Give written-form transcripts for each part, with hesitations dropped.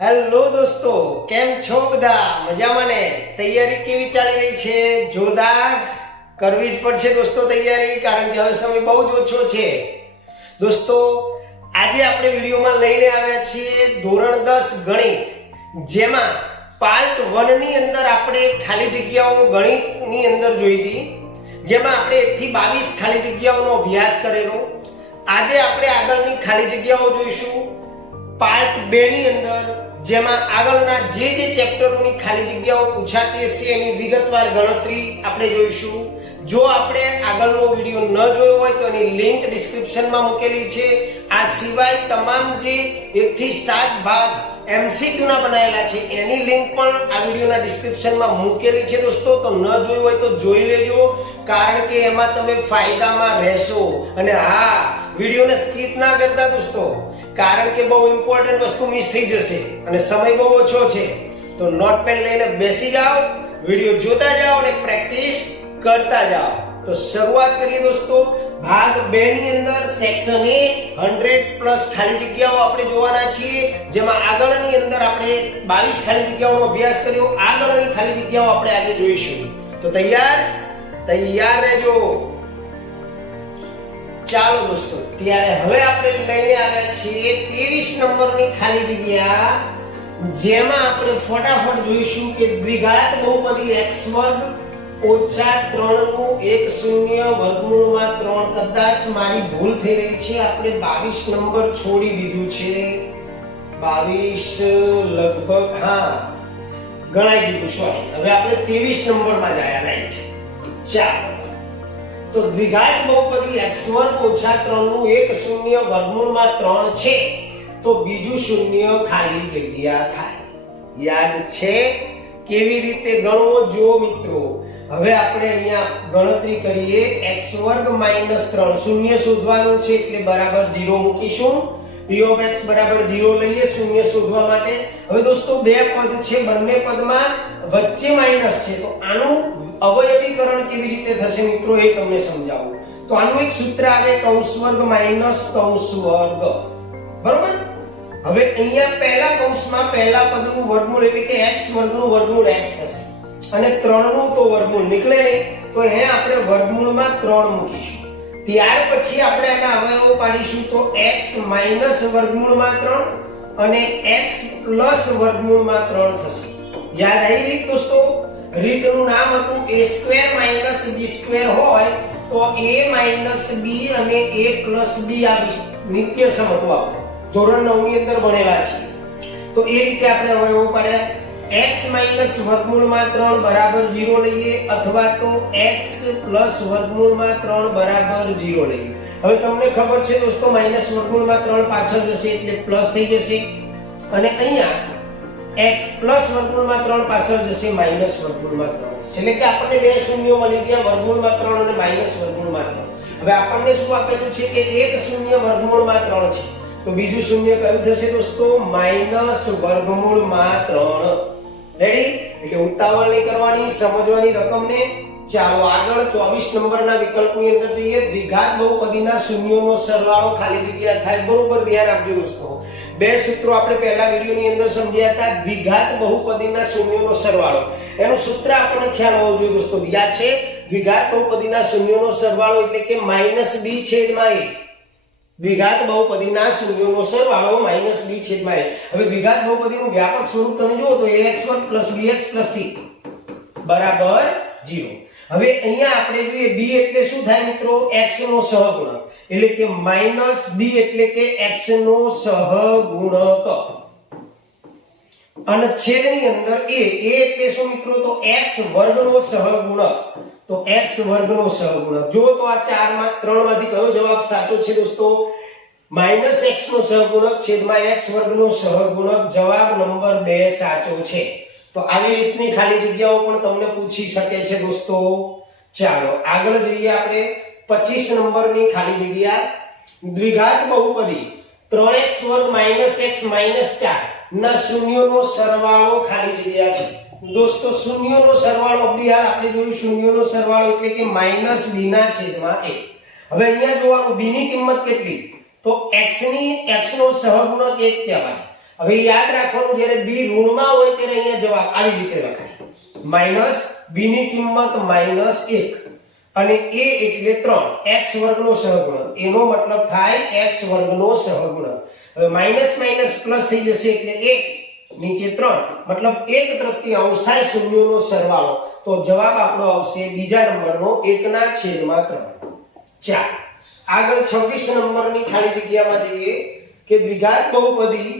Hello દોસ્તો, કેમ છો બધા? મજામાં ને? તૈયારી કેવી ચાલી રહી છે? જોરદાર કરવી જ પડશે દોસ્તો તૈયારી, કારણ કે હવે સમય બહુ જ ઓછો છે. દોસ્તો, આજે આપણે વિડીયોમાં લઈને આવ્યા છીએ ધોરણ 10 ગણિત, જેમાં પાર્ટ 1 ની અંદર આપણે ખાલી જગ્યાઓ ગણિતની અંદર જોઈ હતી, જેમાં આપણે 1 થી 22 ખાલી જગ્યાઓનો અભ્યાસ કરેલો. આજે આપણે આગળની ખાલી જગ્યાઓ જોઈશું પાર્ટ 2 ની અંદર, જેમાં આગળના જે ચેપ્ટરોની ખાલી જગ્યાઓ પૂછાતી હશે એની વિગતવાર ગણતરી આપણે જોઈશું. જો આપણે આગળનો વિડિયો ન જોયો હોય તો એની લિંક ડિસ્ક્રિપ્શનમાં મૂકેલી છે. આ સિવાય તમામ જે 1 થી 7 ભાગ MCQ ના બનાવેલા છે એની લિંક પણ આ વિડિયોના ડિસ્ક્રિપ્શનમાં મૂકેલી છે દોસ્તો. તો ન જોયું હોય તો જોઈ લેજો, કારણ કે એમાં તમે ફાયદામાં રહેશો. અને હા, વિડિયોને સ્કીપ ના કરતા દોસ્તો, કારણ કે બહુ ઇમ્પોર્ટન્ટ વસ્તુ મિસ થઈ જશે અને સમય બહુ ઓછો છે. તો નોટ પેન લઈને બેસી જાઓ, વિડિયો જોતા જાઓ અને પ્રેક્ટિસ કરતા જાઓ. તો શરૂઆત કરીએ દોસ્તો. ભાગ 2 ની અંદર સેક્શન A 100+ ખાલી જગ્યાઓ આપણે જોવાના છીએ, જેમાં આગળની અંદર આપણે 22 ખાલી જગ્યાઓનો અભ્યાસ કર્યો. આગળની ખાલી જગ્યાઓ આપણે આજે જોઈશું. તો તૈયાર રહેજો. ચાલો દોસ્તો, ત્યારે હવે આપણે લઈને આવ્યા છીએ 23 નંબરની ખાલી જગ્યા, જેમાં આપણે ફટાફટ જોઈશું કે દ્વિઘાત બહુપદી x² - 3 નું 1 0 વર્ગમૂળમાં 3. કદાચ મારી ભૂલ થઈ રહી છે, આપણે 22 નંબર છોડી દીધું છે. 22 લગભગ ગણાઈ દીધું, સોરી. હવે આપણે 23 નંબરમાં જ આવ્યા, રાઈટ. ચાલો, તો દ્વિઘાત બહુપદી x² - 3 નું 1 0 વર્ગમૂળમાં 3 છે, તો બીજું શૂન્ય ખાલી જગ્યા થાય. યાદ છે કેવી રીતે ગણવો? જો મિત્રો, હવે આપણે અહીંયા ગણતરી કરીએ. x² - 3 શૂન્ય શોધવાનું છે, એટલે બરાબર 0 મૂકીશું. p of x બરાબર 0 લઈએ શૂન્ય શોધવા માટે. હવે દોસ્તો, બે પદ છે, બંને પદમાં વચ્ચે માઈનસ છે, તો આનું અવયવીકરણ કેવી રીતે થશે મિત્રો, એ તમને સમજાવું. તો આનું એક સૂત્ર આવે, કૌંસ વર્ગ માઈનસ કૌંસ વર્ગ, બરોબર. હવે અહીંયા પહેલા કૌંસમાં પહેલા પદનું વર્ગમૂળ એટલે કે x વર્ગનું વર્ગમૂળ x થશે, અને 3 નું તો વર્ગમૂળ નીકળે નહીં, તો અહીંયા આપણે વર્ગમૂળમાં 3 મૂકીશું. ત્યાર પછી આપણે આના અવયવો પાડીશું, તો x - વર્ગમૂળમાં 3 અને x + વર્ગમૂળમાં 3 થશે. યાદ આવી રીત દોસ્તો? રીતનું નામ હતું a² - b² હોય તો a - b અને a + b આ નિત્ય સમ હતું, આપણે ધોરણ 9 ની અંદર ભણેલા છે. તો એ રીતે આપણે અવયવો પાડ્યા. x - વર્ગમૂળમાં 3 બરાબર 0 લઈએ, અથવા તો x + વર્ગમૂળમાં 3 બરાબર 0 લઈએ. હવે તમને ખબર છે દોસ્તો, માઈનસ વર્ગમૂળમાં 3 પાછળ જશે એટલે પ્લસ થઈ જશે, અને અહીંયા x + વર્ગમૂળમાં 3 પાછળ જશે માઈનસ વર્ગમૂળમાં 3 થશે. એટલે કે આપણને બે શૂન્યો મળી ગયા, વર્ગમૂળમાં 3 અને માઈનસ વર્ગમૂળમાં 3. હવે આપણને શું આપેલું છે કે એક શૂન્ય વર્ગમૂળમાં 3 છે, તો બીજું શૂન્ય કયું થશે દોસ્તો? માઈનસ વર્ગમૂળમાં 3. રેડી? એટલે ઉતાવળ નહીં કરવાની, સમજવાની રકમને. ચાલો આગળ 24 નંબરના વિકલ્પની અંદર જોઈએ. દ્વિઘાત બહુપદીના શૂન્યોનો સરવાળો ખાલી જગ્યા થાય. બરોબર ધ્યાન આપજો દોસ્તો. બે સૂત્રો આપણે પહેલા વિડિયોની અંદર સમજ્યા હતા. દ્વિઘાત બહુપદીના શૂન્યોનો સરવાળો, એનું સૂત્ર આપણને ખ્યાલ હોવો જોઈએ દોસ્તો. યાદ છે? દ્વિઘાત બહુપદીના શૂન્યોનો સરવાળો એટલે કે -b/a. દ્વિઘાત બહુપદીના શૂન્યોનો સરવાળો -b/a. હવે દ્વિઘાત બહુપદીનું વ્યાપક સ્વરૂપ તમે જુઓ તો ax² + bx + c બરાબર 0. હવે અહીંયા આપણે જોઈએ b એટલે શું થાય મિત્રો? x નો સહગુણક, એટલે કે -b એટલે કે x નો સહગુણક, અને છેદની અંદર a એટલે શું મિત્રો? તો x વર્ગનો સહગુણક. તો x વર્ગનો સહગુણક. જો તો આ 3 માંથી કયો જવાબ સાચો છે દોસ્તો? -x નો સહગુણક છેદમાં x વર્ગનો સહગુણક. જવાબ નંબર 2 સાચો છે. તો આવી રીતની ખાલી જગ્યાઓ પણ તમને પૂછી શકે છે દોસ્તો. ચાલો આગળ જઈએ આપણે 25 નંબરની ખાલી જગ્યા. દ્વિઘાત બહુપદી 3x² - x - 4 ના શૂન્યોનો સરવાળો ખાલી જગ્યા છે. દોસ્તો, શૂન્યોનો સરવાળો બિહાર આપણે જોયું. શૂન્યોનો સરવાળો એટલે કે -b/a. હવે અહીંયા જોવાનું b ની કિંમત કેટલી? તો x નો સહગુણક 1 કહેવાય, હવે યાદ રાખવાનું, જ્યારે b ઋણમાં હોય ત્યારે અહીંયા જવાબ આવી રીતે લખાય, માઈનસ b ની કિંમત -1 અને a એટલે 3, x વર્ગનો સહગુણક, એનો મતલબ થાય x વર્ગનો સહગુણક. હવે માઈનસ માઈનસ પ્લસ થઈ જશે એટલે 1 નીચે 3, મતલબ 1/3 થાય શૂન્યોનો સરવાળો. તો જવાબ આપણો આવશે બીજા નંબરનો 1/3. ચાલો આગળ 26 નંબરની ખાલી જગ્યામાં જઈએ કે દ્વિઘાત બહુપદી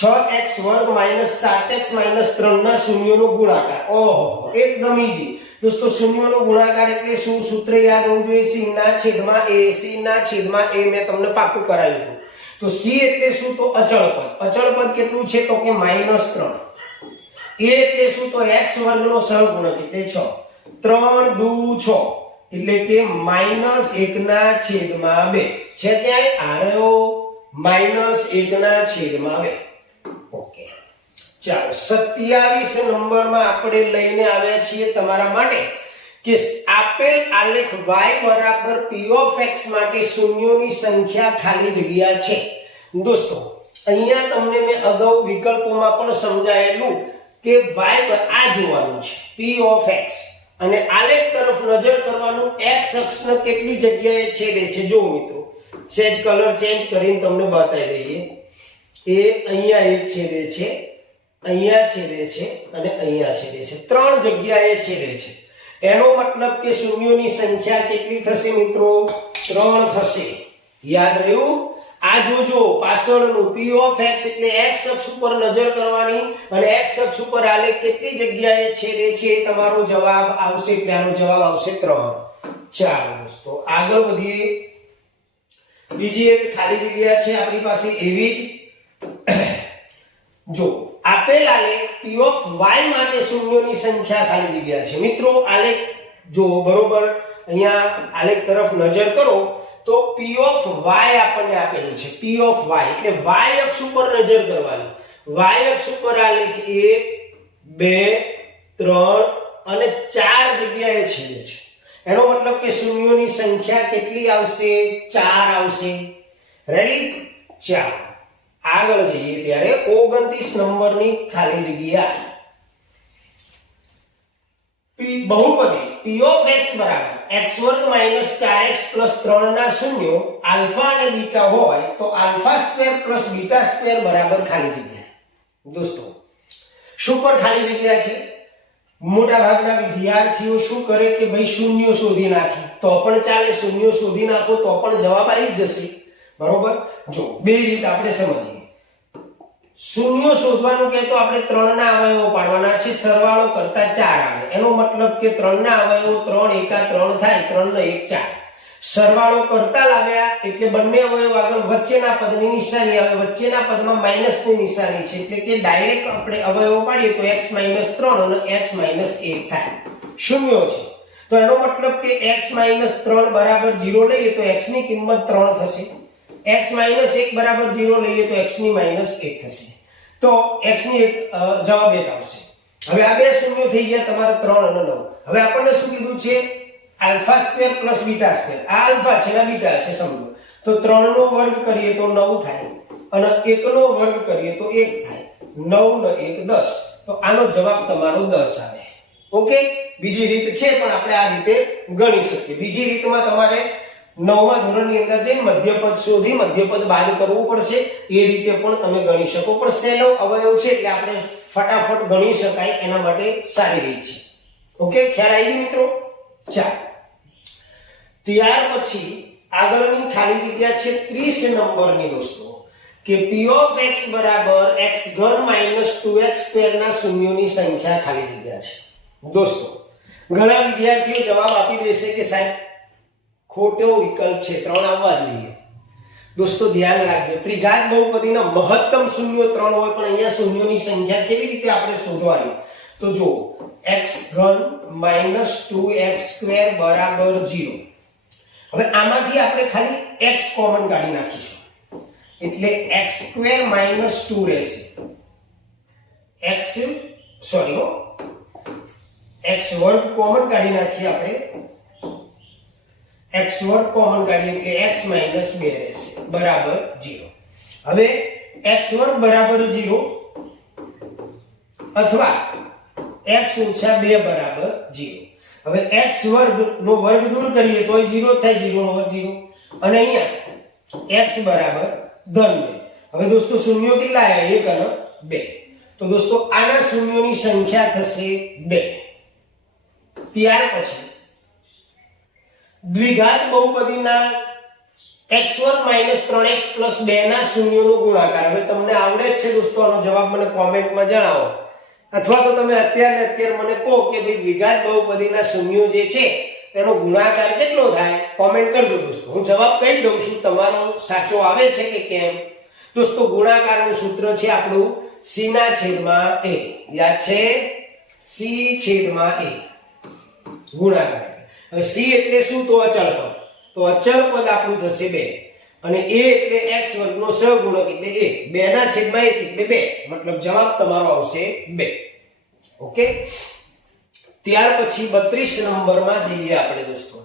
6x² - 7x - 3 ના શૂન્યોનો ગુણાકાર. ઓહો, એકદમ ઈઝી દોસ્તો. શૂન્યોનો ગુણાકાર એટલે શું? સૂત્ર યાદ હોવું જોઈએ, c ના છેદમાં a. c ના છેદમાં a મેં તમને પાકું કરાવ્યું હતું. તો c એટલે શું? તો અચળ પદ. અચળ પદ કેટલું છે? તો કે -3. a એટલે શું? તો x વર્ગનો સહગુણક એટલે 6. 3 દુ 6 એટલે કે -1/2 છે. ક્યાંય આરો -1/2. ઓકે, ચાલો 27 નંબરમાં આપણે લઈને આવ્યા છીએ તમારા માટે કે આપેલ આલેખ y બરાબર p of x માટે શૂન્યોની સંખ્યા ખાલી જગ્યા છે. દોસ્તો અહીંયા તમને મેં અગાઉ વિકલ્પોમાં પણ સમજાયેલું કે y આ જોવાનું છે p of x અને આલેખ તરફ નજર કરવાનું, x અક્ષને કેટલી જગ્યાએ છેદે છે. જો મિત્રો સેજ કલર ચેન્જ કરીને તમને બતાવી દઈએ. એ અહીંયા એક છેદે છે, અહીંયા છેદે છે અને અહીંયા છેદે છે. 3 જગ્યાએ છેદે છે. એનો મતલબ કે શૂન્યોની સંખ્યા કેટલી થશે મિત્રો? 3 થશે. યાદ રહ્યું? આ જોજો પાછળનું p of x એટલે x અક્ષ ઉપર નજર કરવાની અને x અક્ષ ઉપર આલેખ કેટલી જગ્યાએ છેદે છે તમારો જવાબ આવશે. એટલે આનો જવાબ આવશે 3. ચાલો દોસ્તો આગળ વધીએ. બીજી એક ખાલી જગ્યા છે આપણી પાસે એવી જ. જો આપેલ આલેખ p of y માટે શૂન્યોની સંખ્યા ખાલી જગ્યા છે. મિત્રો આલેખ જો બરોબર અહીંયા આલેખ તરફ નજર કરો તો p of y આપણને આપેલું છે. p of y એટલે y અક્ષ ઉપર નજર કરવાની. y અક્ષ ઉપર આલેખ 1 2 3 અને 4 જગ્યાએ છેદે છે. એનો મતલબ કે શૂન્યોની સંખ્યા કેટલી આવશે? 4 આવશે. રેડી? ચાલો આગળ જઈએ ત્યારે 29 નંબરની ખાલી જગ્યા. બહુપદી p of x બરાબર x² - 4x + 3 ના શૂન્યો આલ્ફા અને બીટા હોય તો α² + β² બરાબર ખાલી જગ્યા. દોસ્તો શું પર ખાલી જગ્યા છે? મોટા ભાગના વિદ્યાર્થીઓ શું કરે કે ભાઈ શૂન્યો શોધી નાખી તો પણ ચાલે, શૂન્યો શોધી નાખો તો પણ જવાબ આવી જ જશે. બરોબર? જો બે રીત આપણે સમજીએ. શૂન્યો શોધવાનું કે તો આપણે 3 ના અવયવો પાડવાના છે, સરવાળો કરતા 4 આવે. એનો મતલબ કે 3 ના અવયવો 3 એકા 3 થાય, 3 ને 1 4. સરવાળો કરતા લાવ્યા એટલે બંને અવયવ આગળ વચ્ચેના પદની નિશાની આવે. વચ્ચેના પદમાં માઈનસની નિશાની છે એટલે કે ડાયરેક્ટ આપણે અવયવો પાડીએ તો x - 3 અને x - 1 થાય. શૂન્યો છે તો એનો મતલબ કે x - 3 બરાબર 0 લઈએ તો x ની કિંમત 3 થશે. x - 1 બરાબર 0 લઈએ તો x ની -1 થશે. તો x ની જવાબ 1 આવશે. હવે આ બે શૂન્યો થઈ ગયા તમારા 3 અને 9. હવે આપણને શું કીધું છે? α² + β². આ આલ્ફા છે ને બીટા છે સમજો. તો 3 નો વર્ગ કરીએ તો 9 થાય અને 1 નો વર્ગ કરીએ તો 1 થાય. 9 ને 1 10. તો આનો જવાબ તમારો 10 આવે. ઓકે, બીજી રીત છે પણ આપણે આ રીતે ગણી શકીએ. બીજી રીતમાં તમારે 9મા ધોરણની અંદર જઈને મધ્યપદ શોધી મધ્યપદ બાદ કરવું પડશે. એ રીતે પણ તમે ગણી શકો, પણ સહેલો અવયવ છે એટલે આપણે ફટાફટ ગણી શકાય એના માટે સારી રીત છે. ઓકે, ખ્યાલ આવી ગયો મિત્રો? ચાલો ત્યાર પછી આગળની ખાલી જગ્યા છે 30 નંબરની દોસ્તો કે p of x બરાબર x³ - 2x² ના શૂન્યોની સંખ્યા ખાલી જગ્યા છે. દોસ્તો ઘણા વિદ્યાર્થીઓ જવાબ આપી દેશે કે સાહેબ ખોટો વિકલ્પ છે, 3 આવવા જોઈએ. દોસ્તો ધ્યાન રાખજો, ત્રિઘાત બહુપદીના મહત્તમ શૂન્યો 3 હોય પણ અહીંયા શૂન્યોની સંખ્યા કેવી રીતે આપણે શોધવાની? તો જો x³ - 2x² બરાબર 0. હવે આમાંથી આપણે ખાલી x કોમન કાઢી નાખીશું એટલે x² - 2 રહેશે. x² કોમન કાઢી નાખીએ આપણે, x² કોમન કાઢીએ એટલે x - 2 રહેશે બરાબર 0. હવે x વર્ગ બરાબર 0 અથવા x ઓછા 2 બરાબર 0. હવે x વર્ગ નો વર્ગ દૂર કરીએ તો 0 થાય, 0 નો વર્ગ 0 અને અહીંયા x બરાબર ધન 2. હવે દોસ્તો શૂન્યો કેટલા આવ્યા? 1 અને 2. તો દોસ્તો આના શૂન્યોની સંખ્યા થશે 2. ત્યાર પછી દ્વિઘાત બહુપદીના x1 3x 2 ના શૂન્યોનો ગુણાકાર. હવે તમને આવડે જ છે દોસ્તો, આનો જવાબ મને કોમેન્ટમાં જણાવો, અથવા તો તમે અત્યારે મને કહો કે ભાઈ દ્વિઘાત બહુપદીના શૂન્યો જે છે તેનો ગુણાકાર કેટલો થાય, કોમેન્ટ કરજો દોસ્તો. હું જવાબ કહી દઉં છું, તમારો સાચો આવે છે કે કેમ. દોસ્તો ગુણાકારનું સૂત્ર છે આપણું c ના છેદમાં a. યાદ છે? c છેદમાં a ગુણાકાર. હવે c એટલે શું? તો અચળ પદ. તો અચળ પદ આપણું થશે 2 અને a એટલે x વર્ગનો સહગુણક એટલે 1. 2 ના છેદમાં 1 એટલે 2. મતલબ જવાબ તમારો આવશે 2. ઓકે. ત્યાર પછી 32 નંબરમાં જઈએ આપણે દોસ્તો.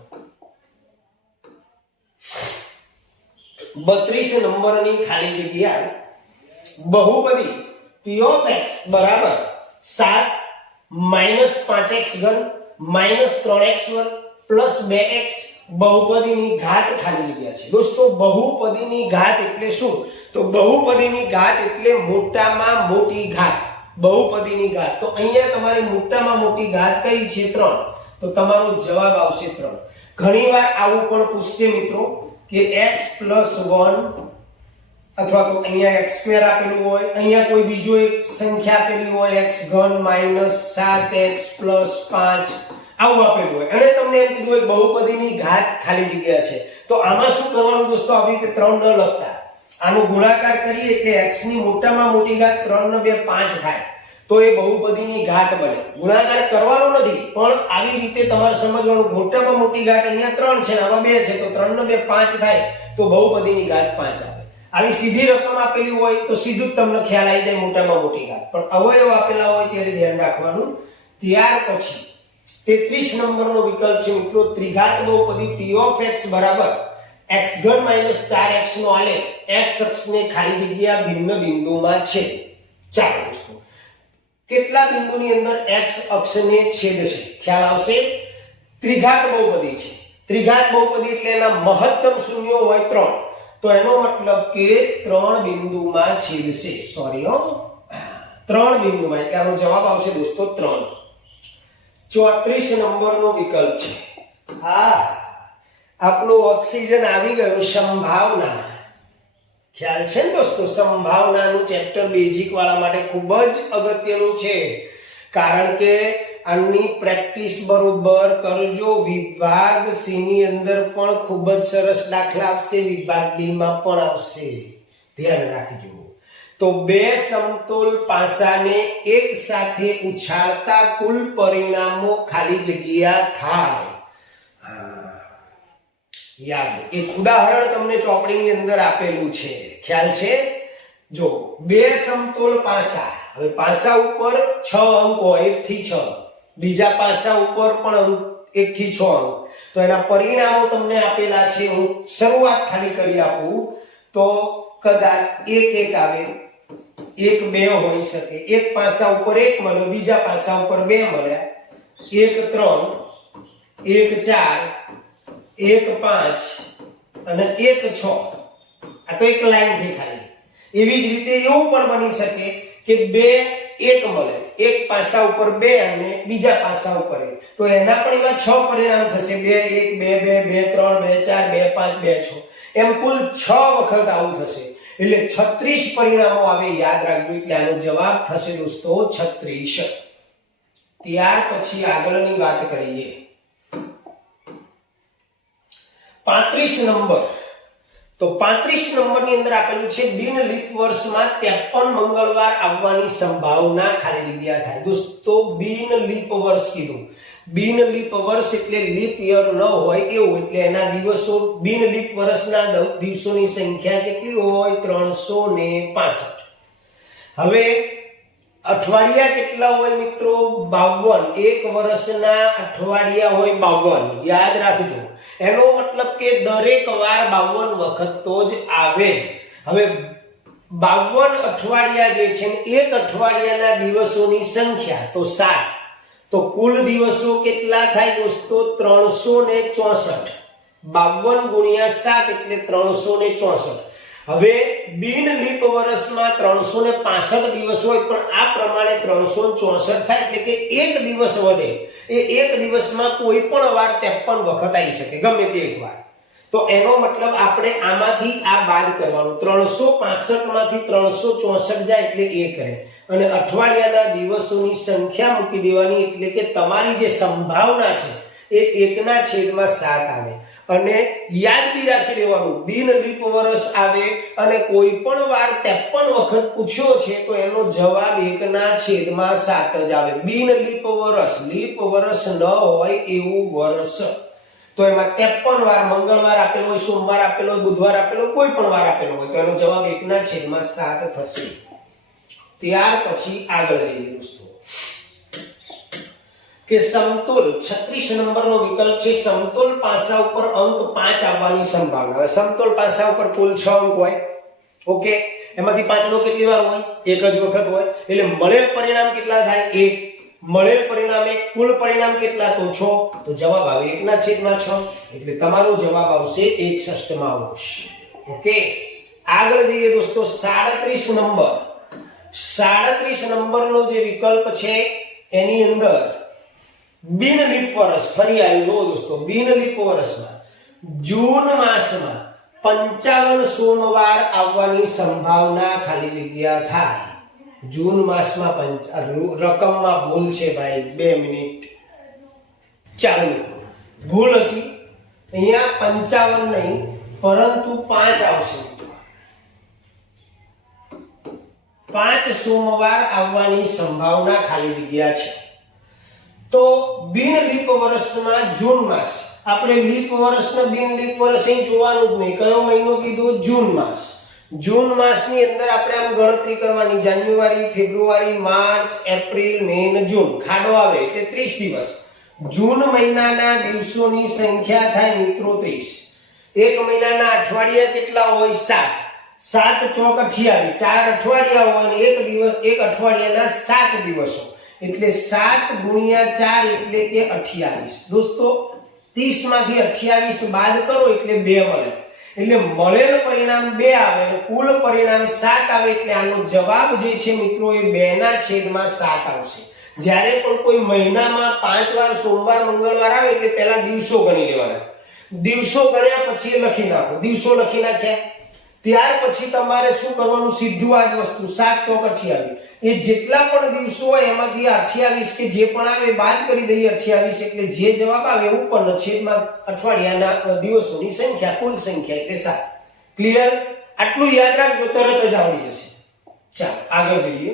32 નંબરની ખાલી જગ્યા બહુપદી p of x બરાબર 7 5x ઘન 3x વર્ગ પ્લસ 2x બહુપદીની ઘાત ખાલી જગ્યા છે. દોસ્તો બહુપદીની ઘાત એટલે શું? તો બહુપદીની ઘાત એટલે મોટામાં મોટી ઘાત. બહુપદીની ઘાત તો અહીંયા તમારે મોટામાં મોટી ઘાત કઈ છે? 3. તો તમારો જવાબ આવશે 3. ઘણીવાર આવું પણ પૂછશે મિત્રો કે x + 1 અથવા તો અહીંયા x² આપેલું હોય, અહીંયા કોઈ બીજો એક સંખ્યા આપેલી હોય x ઘન -7x + 5 આવું આપેલું હોય અને તમને એમ કીધું હોય બહુપદીની ઘાત ખાલી જગ્યા છે. તો આમાં શું કરવાનું દોસ્તો? આવી રીતે 3 ન લખતા, આનો ગુણાકાર કરીએ એટલે x ની મોટામાં મોટી ઘાત 3 ને 2 5 થાય તો એ બહુપદીની ઘાત બને. ગુણાકાર કરવાનો નથી પણ આવી રીતે તમારે સમજવાનું, મોટામાં મોટી ઘાત અહીંયા 3 છે આમાં 2 છે તો 3 ને 2 5 થાય તો બહુપદીની ઘાત 5 આવે. આવી સીધી રકમ આપેલી હોય તો સીધું જ તમને ખ્યાલ આવી જાય મોટામાં મોટી ઘાત, પણ અવયવ આપેલા હોય ત્યારે ધ્યાન રાખવાનું. ત્યાર પછી 33 નંબરનો વિકલ્પ છે મિત્રો, ત્રિઘાત બહુપદી p of x બરાબર x ઘન -4x નો આલેખ x અક્ષને ખાલી જગ્યા ભિન્ન બિંદુમાં છે. ચાલો દોસ્તો, કેટલા બિંદુની અંદર x અક્ષને છેદ છે ખ્યાલ આવશે. ત્રિઘાત બહુપદી છે. ત્રિઘાત બહુપદી એટલે એના મહત્તમ શૂન્યો હોય 3, તો એનો મતલબ કે 3 બિંદુમાં છેદશે. સોરી 3 બિંદુમાં, એટલે આનો જવાબ આવશે દોસ્તો 3. 34 નંબરનો વિકલ્પ છે. હા, આપણો ઓક્સિજન આવી ગયો. સંભાવના. ખ્યાલ છે ને દોસ્તો? સંભાવનાનું ચેપ્ટર બેઝિક વાળા માટે ખૂબ જ અગત્યનું છે, કારણ કે આની પ્રેક્ટિસ બરોબર કરજો. વિભાગ સી ની અંદર પણ ખૂબ જ સરસ દાખલા આવશે, વિભાગ ડી માં પણ આવશે, ધ્યાન રાખજો. તો બે સમતોલ પાસાને એક સાથે ઉછાળતા કુલ પરિણામો ખાલી જગ્યા થાય. યાદ, એક ઉદાહરણ તમને ચોપડીની અંદર આપેલું છે, ખ્યાલ છે? જો બે સમતોલ પાસા, હવે પાસા ઉપર 6 અંક હોય 1 થી 6, બીજા પાસા ઉપર પણ 1 થી 6 અંક, તો એના પરિણામો તમને આપેલા છે. હું શરૂઆત ખાલી કરી આપું તો કદાચ 1 1 આવે, 1 2 હોઈ શકે, એક પાસા ઉપર 1 મળ્યો, બીજા પાસા ઉપર 2 મળ્યા, 1 3, 1 4, 1 5 અને 1 6. આ તો એક લાઈન થી ખાલી. એવી જ રીતે એવું પણ બની શકે કે 2 1 મળે, એક પાસા ઉપર 2 અને બીજા પાસા ઉપર 1, તો એના પણ એવા 6 પરિણામ થશે. 2 1 2 2 2 3 2 4 2 5 2 6, એમ કુલ 6 વખત આવું થશે. એટલે 36 પરિણામો આવે, યાદ રાખજો. એટલે આનો જવાબ થશે દોસ્તો 36. ત્યાર પછી આગળની વાત કરીએ. 35 નંબર. તો 35 નંબરની અંદર આપેલું છે બિન લીપ વર્ષમાં 53 મંગળવાર આવવાની સંભાવના ખાલી જગ્યા થાય. દોસ્તો બિન લીપ વર્ષ કીધું. બિન લીપ વર્ષ એટલે લીપ યર ન હોય એવું, એટલે એના દિવસો, બિન લીપ વર્ષના દિવસોની સંખ્યા કેટલી હોય? 365. હવે અઠવાડિયા કેટલા હોય મિત્રો? 52. એક વર્ષના અઠવાડિયા હોય 52, યાદ રાખજો. એનો મતલબ કે દરેક વાર 52 વખત તો જ આવે જ. હવે 52 અઠવાડિયા જે છે ને એક અઠવાડિયાના દિવસોની સંખ્યા તો 7, તો કુલ દિવસો કેટલા થાય દોસ્તો 364. 52 ગુણ્યા 7 એટલે 364. હવે બિન લીપ વર્ષમાં 365 દિવસ હોય, પણ આ પ્રમાણે 364 થાય એટલે કે એક દિવસ વધે. એ એક દિવસમાં કોઈ પણ વાર 53 વખત આવી શકે, ગમે તે એક વાર. તો એનો મતલબ આપણે આમાંથી આ બાદ કરવાનું. 365 માંથી 364 જાય એટલે 1 રહે, અને અઠવાડિયાના દિવસોની સંખ્યા મૂકી દેવાની, એટલે કે તમારી જે સંભાવના છે એ 1/7 આવે. અને યાદ બી રાખી લેવાનું, બિન લીપ વર્ષ આવે અને કોઈ પણ વાર 53 વખત પૂછ્યો છે તો એનો જવાબ 1/7 જ આવે. બિન લીપ વર્ષ ન હોય એવું વર્ષ, તો એમાં 53 વાર, મંગળવાર આપેલો હોય, સોમવાર આપેલો હોય, બુધવાર આપેલો હોય, કોઈ પણ વાર આપેલો હોય, તો એનો જવાબ 1/7 થશે. ત્યાર પછી આગળ જઈએ દોસ્તો કે સમતોલ 36 નંબરનો વિકલ્પ છે. સમતોલ પાસા ઉપર અંક 5 આવવાની સંભાવના. હવે સમતોલ પાસા ઉપર કુલ 6 અંક હોય, ઓકે, એમાંથી 5 નો કેટલી વાર હોય? એક જ વખત હોય. એટલે મળેલ પરિણામ કેટલા થાય? 1. મળેલ પરિણામે કુલ પરિણામ કેટલા? તો 6. તો જવાબ આવે 1/6. એટલે તમારો જવાબ આવશે 1/6. ઓકે, આગળ જઈએ દોસ્તો 37 નંબર. 37 નંબરનો જે વિકલ્પ છે એની અંદર બિન લીપ વર્ષ ફરી આવ્યો દોસ્તો. બિન લીપ વર્ષમાં જૂન માસમાં 55 સોમવાર આવવાની સંભાવના ખાલી જગ્યા થાય. જૂન માસમાં રકમમાં ભૂલ છે ભાઈ, 2 મિનિટ. ચાલો મિત્રો, ભૂલ હતી, અહીંયા 55 નહીં પરંતુ 5 આવશે. 5 સોમવાર આવવાની સંભાવના ખાલી જગ્યા છે. તો બિન લીપ વર્ષમાં જૂન માસ, આપણે લીપ વર્ષને બિન લીપ વર્ષ અહીં જોવાનું જ નહીં. કયો મહિનો કીધો? જૂન માસ. જૂન માસની અંદર આપણે આમ ગણતરી કરવાની, જાન્યુઆરી, ફેબ્રુઆરી, માર્ચ, એપ્રિલ, મે અને જૂન. ખાડો આવે એટલે 30 દિવસ. જૂન મહિનાના દિવસોની સંખ્યા થાય મિત્રો 30. એક મહિનાના અઠવાડિયા કેટલા હોય? 7. 7 ચોક 28. 4 અઠવાડિયા હોય અને એક અઠવાડિયાના 7 દિવસો, એટલે 7 ગુણ્યા 4 એટલે કે 28. દોસ્તો 30 માંથી 28 બાદ કરો એટલે 2 મળે. એટલે મળેલ પરિણામ 2 આવે અને કુલ પરિણામ 7 આવે. એટલે આનો જવાબ જે છે મિત્રો એ 2/7 આવશે. જ્યારે પણ કોઈ મહિનામાં 5 વાર સોમવાર મંગળવાર આવે એટલે પહેલા દિવસો ગણી લેવાના. દિવસો ગણ્યા પછી લખી નાખો. દિવસો લખી નાખ્યા ત્યાર પછી તમારે શું કરવાનું? સીધું આ જ વસ્તુ 7 ચોક 28. એ જેટલા પણ દિવસો હોય એમાંથી 28 કે જે પણ આવે બાદ કરી દઈએ 28. એટલે જે જવાબ આવે ઉપરના છેદમાં અઠવાડિયાના દિવસોની સંખ્યા, કુલ સંખ્યા એટલે 7. ક્લિયર? આટલું યાદ રાખજો, તરત જ આવડી જશે. ચાલો આગળ જોઈએ.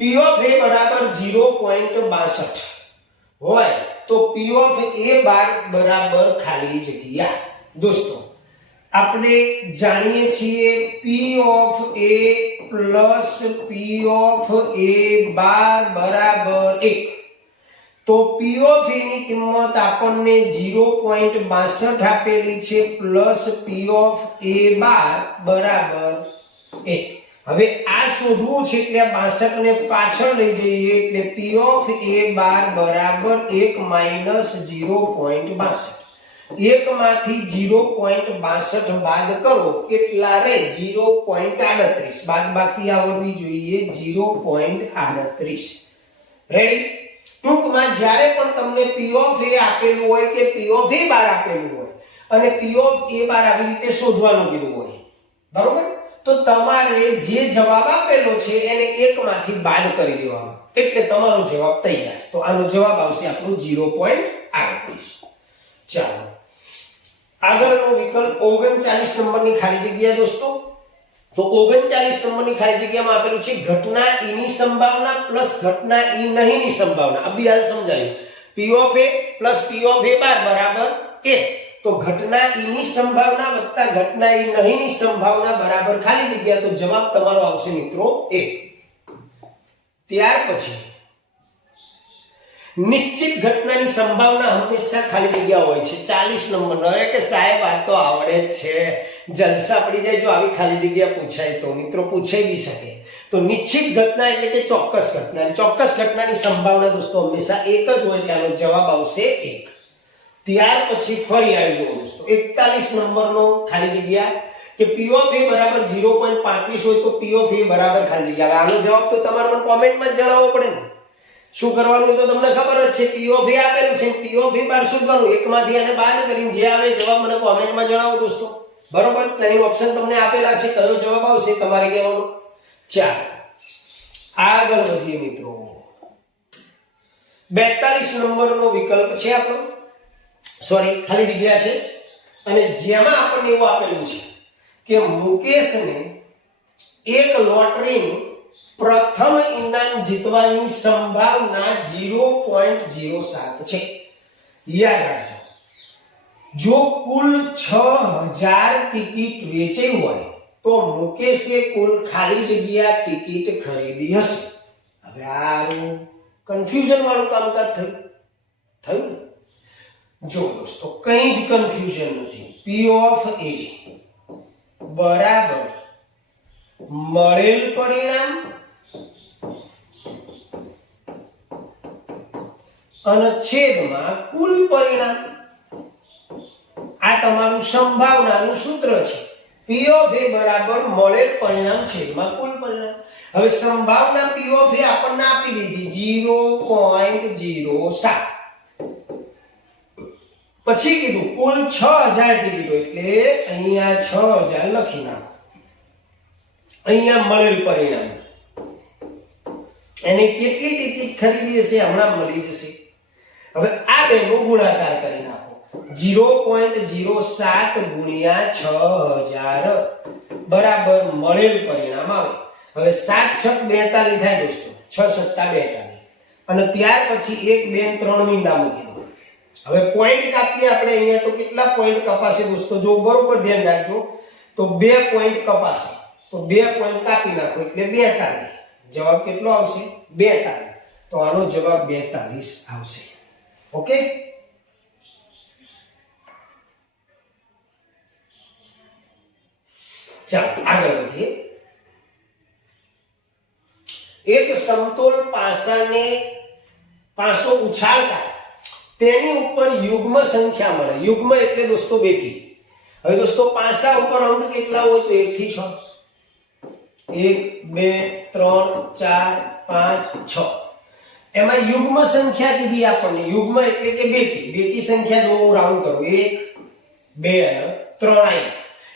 P of A બરાબર 0.62 હોય તો P of A બાર બરાબર ખાલી જગ્યા. દોસ્તો આપણે જાણીએ છીએ P of A plus P of A બાર બરાબર 1. તો P of A ની કિંમત આપણને 0.62 આપેલી છે પ્લસ P of A બાર બરાબર 1. હવે આ શોધવું છે એટલે 62 ને પાછળ લઈ જઈએ એટલે P of A બાર બરાબર 1 માઈનસ 0.62. 1 માંથી 0.62 બાદ કરો કેટલા રે? 0.38. બાદ બાકી આવડવી જોઈએ 0.38. રેડી? ટૂંકમાં જ્યારે પણ તમને P of A આપેલું હોય કે P of A બાર આપેલું હોય અને P of A બાર આવી રીતે શોધવાનું કીધું હોય, બરોબર, તો તમારે જે જવાબ આપેલો છે એને 1 માંથી બાદ કરી દેવાનો, એટલે તમારો જવાબ તૈયાર. તો આનો જવાબ આવશે આપણો 0.38. ચાલો આગળનો વિકલ્પ 39 નંબરની ખાલી જગ્યા દોસ્તો. તો 39 નંબરની ખાલી જગ્યામાં આપેલું છે ઘટના E ની સંભાવના પ્લસ ઘટના E નહીંની સંભાવના. અભી હાલ સમજાયું. P of A plus P of A બાર બરાબર 1. તો ઘટના E ની સંભાવના વત્તા ઘટના E નહીંની સંભાવના બરાબર ખાલી જગ્યા. તો જવાબ તમારો આવશે મિત્રો 1. ત્યાર પછી નિશ્ચિત ઘટનાની સંભાવના હંમેશા ખાલી જગ્યા હોય છે. 40 નંબરનો. હવે કે સાહેબ આ તો આવડે જ છે. જલસા પડી જાય જો આવી ખાલી જગ્યા પૂછાય તો મિત્રો, પૂછાઈ બી શકે. તો નિશ્ચિત ઘટના એટલે કે ચોક્કસ ઘટના. ચોક્કસ ઘટનાની સંભાવના દોસ્તો હંમેશા એક જ હોય એટલે આનો જવાબ આવશે 1. ત્યાર પછી ફરી આવી જુઓ દોસ્તો 41 નંબરનો ખાલી જગ્યા કે P of A બરાબર 0.35 હોય તો P of A બરાબર ખાલી જગ્યા. આનો જવાબ તો તમારે મને કોમેન્ટમાં જ જણાવવો પડે ને. શું કરવાનું તો તમને ખબર જ છે. P of A આપેલું છે, P of A બાર શોધવાનું, એકમાંથી આને બાદ કરીને જે આવે જવાબ મને કોમેન્ટમાં જણાવો દોસ્તો. બરોબર, ત્રણ ઓપ્શન તમને આપેલા છે, કયો જવાબ આવશે તમારે કહેવાનું. ચાલો આગળ વધીએ મિત્રો. 42 નંબરનો વિકલ્પ છે આપણો, સોરી ખાલી જગ્યા છે, અને જેમાં આપણને એવું આપેલું છે કે મુકેશને એક લોટરીનું પ્રથમ ઇનામ જીતવાની સંભાવના 0.07 છે. યાદ રાખજો, જો કુલ 6000 ટિકિટ વેચાઈ હોય તો મુકેશે કુલ ખાલી જગ્યા ટિકિટ ખરીદી હશે. હવે આનું કન્ફ્યુઝન વાળું કામકાજ થયું ને? જો દોસ્તો કઈ જ કન્ફ્યુઝન નથી. P of A બરાબર મળેલ પરિણામ અને છેદમાં કુલ પરિણામ. આ તમારું સંભાવનાનું સૂત્ર છે. P of A બરાબર મળેલ પરિણામ છેદમાં કુલ પરિણામ. હવે સંભાવના P of A આપણને આપી દીધી 0.07. પછી કીધું કુલ 6000 ટિકિટો એટલે અહીંયા 6000 લખી નાખો. અહીંયા મળેલ પરિણામ એને કેટલી ટિકિટ ખરીદી હશે હમણાં મળી જશે. હવે આ બેનો ગુણાકાર કરી નાખો. 0.07 ગુણ્યા 6000 બરાબર મળેલ પરિણામ આવે. હવે 7 6 42 થાય દોસ્તો, 6 7 42, અને ત્યાર પછી 1 2 3 મીંડા મૂકી દો. હવે પોઈન્ટ કાપીએ આપણે. અહીંયા તો કેટલા પોઈન્ટ કપાશે દોસ્તો, જો બરોબર ધ્યાન રાખજો. તો 2 પોઈન્ટ કપાશે, તો 2 પોઈન્ટ કાપી નાખો એટલે 42. જવાબ કેટલો આવશે? 42. તો આનો જવાબ 42 આવશે. ઓકે, ચાલો આગળ વધીએ. એક સમતોલ પાસો ઉછાળતા તેની ઉપર યુગ્મ સંખ્યા મળે. યુગ્મ એટલે દોસ્તો બેકી. હવે દોસ્તો પાસા ઉપર અંક કેટલા હોય તો 1 થી 6. 1 2 3 4 5 6. એમાં યુગ્મ સંખ્યા કીધી આપણને. યુગ્મ એટલે કે બેકી. બેકી સંખ્યા જો હું રાઉન્ડ કરું 1 2 અને 3 આવી,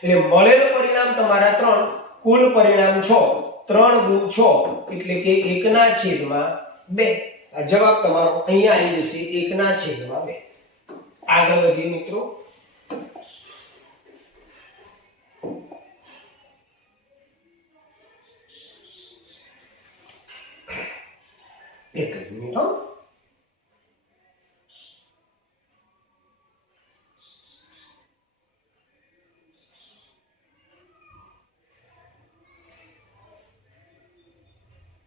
એટલે મળેલું પરિણામ તમારા 3, કુલ પરિણામ 6. 3 દુ 6 એટલે કે 1/2. આ જવાબ તમારો અહીંયા આવી જશે 1/2. આગળ વધીએ મિત્રો. એક જ મિનિટ હો.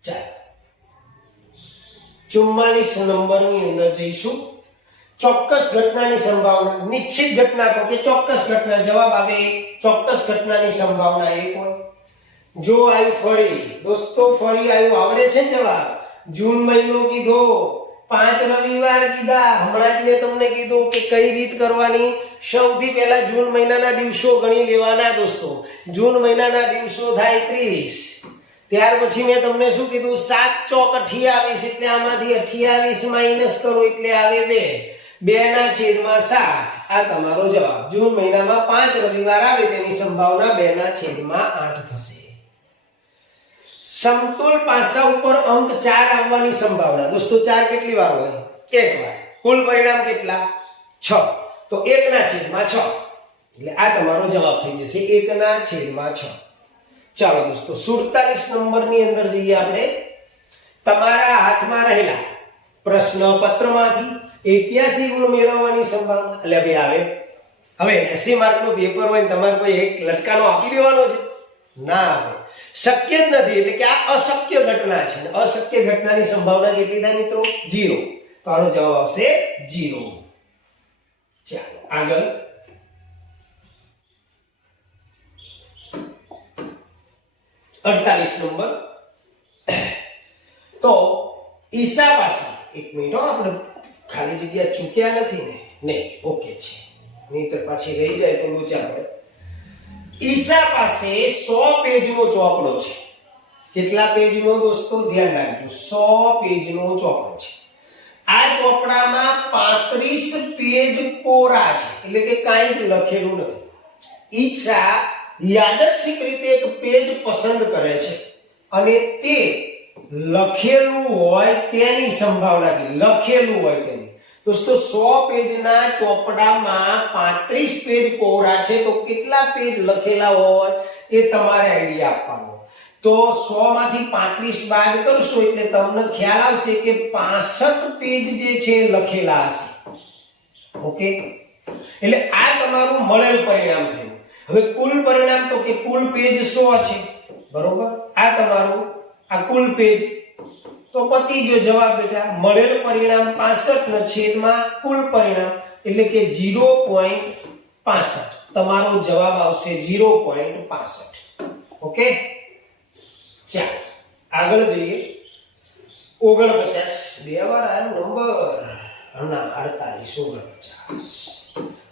ચાલો 44 નંબરની અંદર જઈશું. ચોક્કસ ઘટનાની સંભાવના. નિશ્ચિત ઘટના તો કે ચોક્કસ ઘટના. જવાબ આવે ચોક્કસ ઘટનાની સંભાવના 1 હોય. જો આવ્યું ફરી દોસ્તો, ફરી આવ્યું, આવડે છે ને જવાબ. જૂન મહિનો કીધો, 5 રવિવાર કીધા. હમણાં જ મેં તમને કીધું કે કઈ રીત કરવાની. સૌથી પહેલા જૂન મહિનાના દિવસો ગણી લેવાના દોસ્તો. જૂન મહિનાના દિવસો થાય 30. ત્યાર પછી મેં તમને શું કીધું? 7 ચોક 28, એટલે આમાંથી 28 માઈનસ કરો એટલે આવે 2/7. આ તમારો જવાબ. જૂન મહિનામાં 5 રવિવાર આવે તેની સંભાવના 2/8 થશે. સમતોલ પાસા ઉપર અંક 4 આવવાની સંભાવના દોસ્તો. 4 કેટલી વાર હોય? 1 વાર. કુલ પરિણામ કેટલા? 6. તો 1/6, એટલે આ તમારો જવાબ થઈ જશે 1/6. ચાલો દોસ્તો 47 નંબરની અંદર જઈએ આપણે. તમારા હાથમાં રહેલા પ્રશ્નપત્રમાંથી 81 ગુણ મેળવવાની સંભાવના. એટલે ભાઈ આવે હવે 80 માર્કનું પેપર હોય ને તમારે કોઈ એક લટકાનો આપી દેવાનો છે? ના આવે, શક્ય જ નથી. એટલે કે આ અશક્ય ઘટના છે. અશક્ય ઘટનાની સંભાવના કેટલી થાય મિત્રો? 0. તો આનો જવાબ આવશે 0. ચાલો આગળ. 48 નંબર. તો ઈસા પાસે, એક મિનિટ આપણે ખાલી જગ્યા ચૂક્યા નથી ને? નહીં, ઓકે છે, નહીતર પાછી રહી જાય તો લોચા પડે. ઈસા પાસે 100 પેજનો ચોપડો છે. કેટલા પેજનો દોસ્તો? ધ્યાન રાખજો, 100 પેજનો ચોપડો છે. આ ચોપડામાં 35 પેજ કોરા છે, એટલે કે કાંઈ જ લખેલું નથી. ઈચ્છા યાદચ્છિક રીતે એક પેજ પસંદ કરે છે અને તે લખેલું હોય તેની સંભાવના છે. લખેલું હોય તેની. દોસ્તો 100 પેજના ચોપડામાં 35 પેજ કોરા છે, તો કેટલા પેજ લખેલા હોય એ તમારે આઈડિયા આપવાનો. તો 100 માંથી 35 બાદ કરશો એટલે તમને ખ્યાલ આવશે કે 65 પેજ જે છે લખેલા હશે. ઓકે, એટલે આ તમારું મળેલ પરિણામ થયું. હવે કુલ પરિણામ તો કે કુલ પેજ 100 છે, બરોબર? આ તમારું આ કુલ પેજ, તો પતી ગયો જવાબ બેટા. મળેલ પરિણામ 65 ના છેદમાં કુલ પરિણામ એટલે કે 0.65. તમારો જવાબ આવશે 0.65. ઓકે, ચાલો આગળ જઈએ. 49 બે વાર આવ્યો નંબર. ના, 48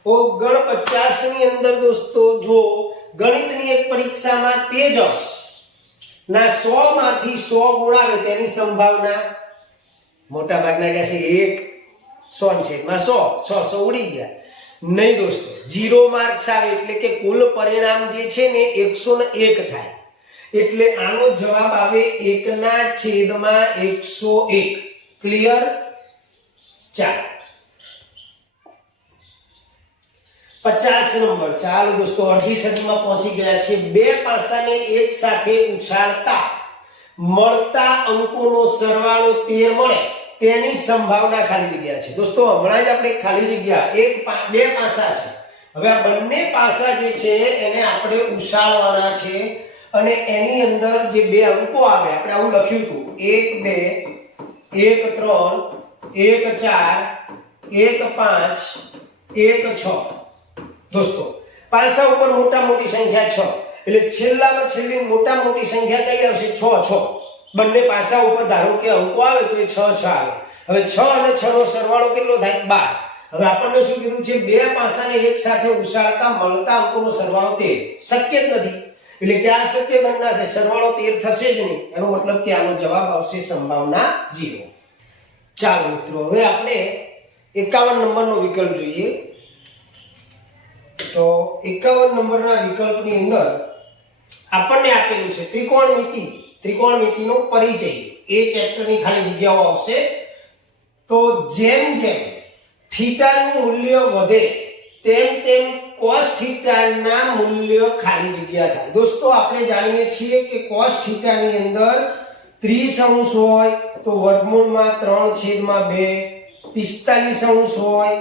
49 ની અંદર દોસ્તો જો ગણિતની એક પરીક્ષામાં તેજસ ના 100 માંથી 100 ગુણાવે તેની સંભાવના મોટા ભાગના કહે છે 1 100 છેદમાં 100 600 ઉડી ગયા. નહીં દોસ્તો, 0 માર્ક્સ આવે એટલે કે કુલ પરિણામ જે છે ને 101 થાય. એટલે આનો જવાબ આવે 1 ના છેદમાં 101. ક્લિયર? ચાલો 50 નંબર. ચાલો દોસ્તો, અડધી સદીમાં પહોંચી ગયા છે. બે પાસાને એક સાથે ઉછાળતા મળતા અંકોનો સરવાળો 13 મળે તેની સંભાવના ખાલી જગ્યા છે. દોસ્તો હમણાં જ આપણે ખાલી જગ્યા બે પાસા છે. હવે આ બંને પાસા જે છે એને આપણે ઉછાળવાના છે અને એની અંદર જે બે અંકો આવે, આપણે આવું લખ્યું હતું 1 2 1 3 1 4 1 5 1 6. દોસ્તો પાસા ઉપર મોટા મોટી સંખ્યા 6, એટલે છેલ્લામાં છેલ્લી મોટા મોટી સંખ્યા કઈ આવશે? 6. બંને પાસા ઉપર ધારો કે અંકો આવે તો એ 6 આવે. હવે 6 અને 6 નો સરવાળો કેટલો થાય? 12. હવે આપણને શું કીધું છે? બે પાસાને એક સાથે ઉછાળતા મળતા અંકોનો સરવાળો 13. શક્ય જ નથી, એટલે કે આ શક્ય ગણના છે, સરવાળો 13 થશે જ નહીં. એનો મતલબ કે આનો જવાબ આવશે સંભાવના 0. ચાલો મિત્રો, હવે આપણે 51 નંબરનો વિકલ્પ જોઈએ. તો 51 નંબરના વિકલ્પની અંદર આપણને આપેલું છે ત્રિકોણમિતિનો પરિચય. એ ચેપ્ટરની ખાલી જગ્યાઓ આવશે. તો જેમ જેમ થીટાનું મૂલ્ય વધે તેમ તેમ cos થીટાના મૂલ્ય ખાલી જગ્યા થાય. દોસ્તો આપણે જાણીએ છીએ કે cos થીટાની અંદર 30 હોય તો વર્ગમૂળમાં 3/2, 45 હોય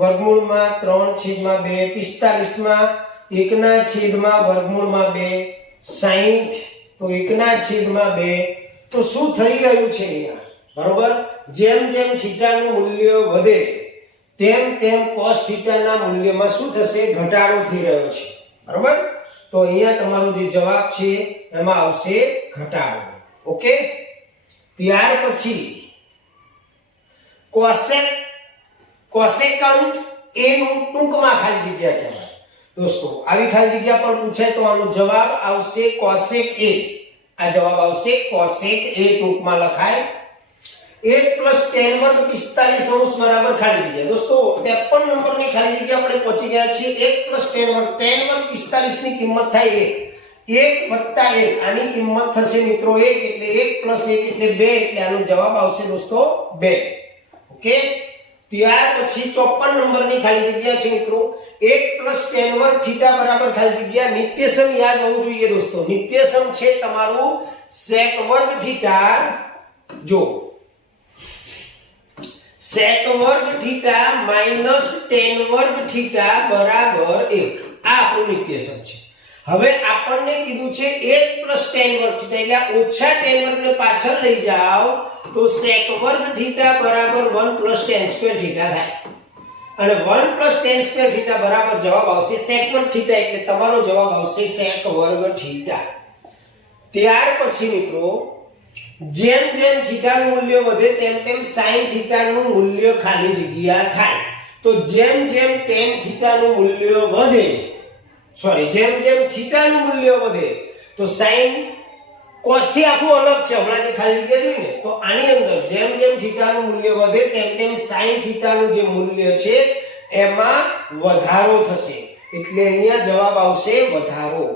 વર્ગમૂળમાં 3/2, 45 માં 1/2, 60 તો 1/2. તો શું થઈ રહ્યું છે અહીંયા? બરોબર, જેમ જેમ થીટાનું મૂલ્ય વધે તેમ તેમ cos થીટાના મૂલ્યમાં શું થશે? ઘટાડો થઈ રહ્યો છે. બરોબર, તો અહીંયા તમારો જે જવાબ છે એમાં આવશે ઘટાડો. ઓકે, ત્યાર પછી કોસેકન્ટ એ નું ટૂંકમાં ખાલી જગ્યા કહેવાય. દોસ્તો આવી ખાલી જગ્યા પણ પૂછાય તો આનો જવાબ આવશે કોસેક એ. આ જવાબ આવશે કોસેક એ, ટૂંકમાં લખાય 1 + tan વર્ગ 45 બરાબર ખાલી જગ્યા. દોસ્તો 53 નંબરની ખાલી જગ્યા આપણે પહોંચી ગયા છીએ. 1 + tan વર્ગ 45 ની કિંમત થાય 1 + 1 આની કિંમત થશે મિત્રો 1, એટલે 1 + 1 એટલે 2, એટલે આનો જવાબ આવશે દોસ્તો 2. ઓકે, ત્યાર પછી 54 નંબરની ખાલી જગ્યા છે મિત્રો 1 + tan વર્ગ થીટા બરાબર ખાલી જગ્યા. નિત્યસમ યાદ હોવું જોઈએ દોસ્તો. નિત્યસમ છે તમારું sec વર્ગ થીટા. જો sec વર્ગ થીટા માઈનસ tan વર્ગ થીટા બરાબર 1. આ આપણું નિત્યસમ છે. હવે આપણને કીધું છે 1 + tan વર્ગ થીટા, એટલે ઓછા tan વર્ગને પાછળ લઈ જાઓ તો sec વર્ગ થીટા બરાબર 1 + tan સ્ક્વેર થીટા થાય. અને 1 + tan સ્ક્વેર થીટા બરાબર જવાબ આવશે sec વર્ગ થીટા, એટલે તમારો જવાબ આવશે sec વર્ગ થીટા. ત્યાર પછી મિત્રો જેમ જેમ થીટાનું મૂલ્ય વધે તેમ તેમ sin થીટાનું મૂલ્ય ખાલી જગ્યા થાય. તો જેમ જેમ tan થીટાનું મૂલ્ય વધે જેમ જેમ થીટાનું મૂલ્ય વધે તો sin cos થી આખું અલગ છે, હમણાં જે ખાલી જગ્યા જોઈ ને, તો આની અંદર જેમ જેમ થીટાનું મૂલ્ય વધે તેમ તેમ sin થીટાનું જે મૂલ્ય છે એમાં વધારો થશે, એટલે અહીંયા જવાબ આવશે વધારો.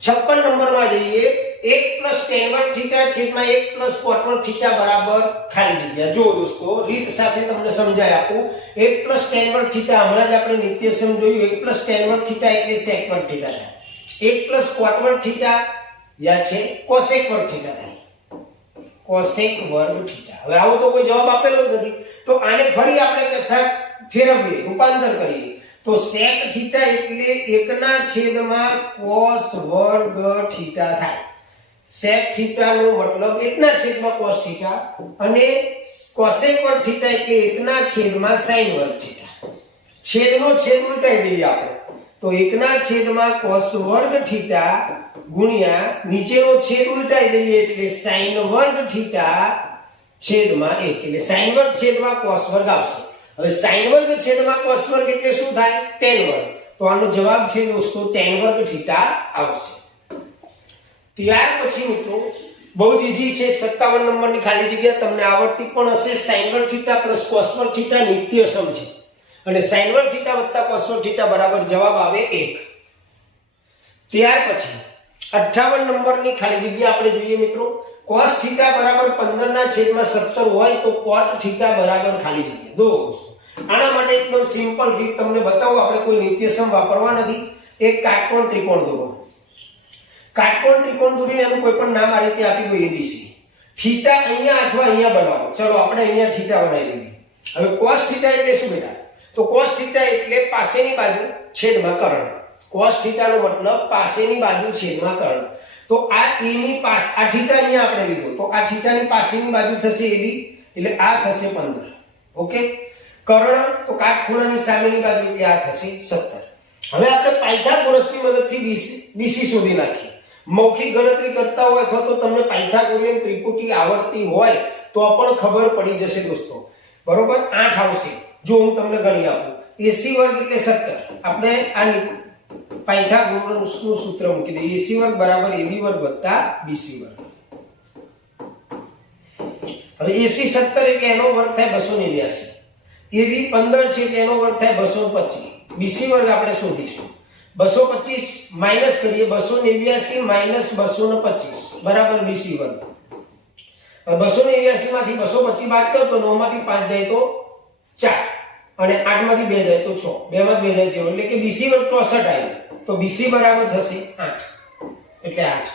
56 નંબરમાં જઈએ. 1 + tan વર્ગ થીટા છેદમાં 1 + cot વર્ગ થીટા બરાબર ખાલી જગ્યા. જો દોસ્તો રીત સાથે તમને સમજાય આપું. 1 + tan વર્ગ થીટા હમણાં જ આપણે નિત્યસમ જોયું. 1 + tan વર્ગ થીટા એટલે sec વર્ગ થીટા થાય. 1 + cot વર્ગ થીટા યાદ છે cosec વર્ગ થીટા થાય. cosec વર્ગ થીટા. હવે આવો તો કોઈ જવાબ આપેલો જ નથી, તો આને ફરી આપણે કશા ફેરવીએ, રૂપાંતર કરીએ. તો sec થીટા એટલે 1/cos વર્ગ થીટા થાય. sec થીટા નો મતલબ 1/cos થીટા અને cosec વર્ગ થીટા એટલે 1/sin વર્ગ થીટા. છેદનો છેદ ઉલટાઈ દઈએ આપણે. તો 1/cos વર્ગ થીટા ગુણ્યા નીચેનો છેદ ઉલટાઈ દઈએ એટલે sin વર્ગ થીટા છેદમાં 1 એટલે sin વર્ગ છેદમાં cos વર્ગ આવશે. હવે sin વર્ગ છેદમાં cos વર્ગ એટલે શું થાય? tan વર્ગ. તો આનો જવાબ છે દોસ્તો tan વર્ગ થીટા આવશે. ત્યાર પછી મિત્રો બહુ જ ઈઝી છે. 57 નંબરની ખાલી જગ્યા તમને આવડતી પણ હશે. sin વર્ગ થીટા + cos વર્ગ થીટા નિત્યસમ છે અને sin વર્ગ થીટા + cos વર્ગ થીટા બરાબર જવાબ આવે 1. ત્યાર પછી 58 નંબરની ખાલી જગ્યા આપણે જોઈએ મિત્રો. cos થીટા બરાબર 15/17 હોય તો cot થીટા બરાબર ખાલી જગ્યા. દોસ્તો આના માટે એકદમ સિમ્પલ રીત તમને બતાવું. આપણે કોઈ નિત્યસમ વાપરવા નથી. એક કાટકોણ ત્રિકોણ દોરો. કાટકોણ ત્રિકોણ દોરીને એનું કોઈ પણ નામ આ રીતે આપી દો ABC. થીટા અહીંયા અથવા અહીંયા બનાવો. ચલો આપણે અહીંયા થીટા બનાવી દઈએ. હવે cos થીટા એટલે શું બેટા? તો cos થીટા એટલે પાસેની બાજુ છેદમાં કર્ણ. cos થીટા નો મતલબ પાસેની બાજુ છેદમાં કર્ણ. તો આ a ની પાસ આ થીટા અહીંયા આપણે લીધો, તો આ થીટાની પાસેની બાજુ થશે AB એટલે આ થશે 15. ઓકે. કર્ણ તો કાટખૂણાની સામેની બાજુ એટલે આ થશે 17. હવે આપણે પાયથાગોરસની મદદથી BC શોધી નાખીએ. મૌખિક ગણતરી કરતા હોય અથવા તો તમને પાયથાગોરિયન ત્રિપુટી આવડતી હોય તો પણ ખબર પડી જશે દોસ્તો. બરોબર 8 આવશે. જો હું તમને ગણી આપું. AC વર્ગ એટલે 17. આપણે આ પાયથાગોરસનું સૂત્ર મૂકી દઈએ. AC વર્ગ બરાબર AB વર્ગ વત્તા BC વર્ગ. હવે AC 17 એટલે એનો વર્ગ થાય 289. AB 15 છે એટલે એનો વર્ગ થાય 225. BC વર્ગ આપણે શોધીશું. 225 માઈનસ કરીએ 289 માઈનસ 225 બરાબર BC વર્ગ. 289 માંથી 225 બાદ કરો તો 9 માંથી 5 જાય તો 4 અને 8 માંથી 2 જાય તો 6. 2 માંથી 2 જાય 0 એટલે કે BC વર્ગ 64 આવ્યું. તો BC બરાબર થશે 8 એટલે 8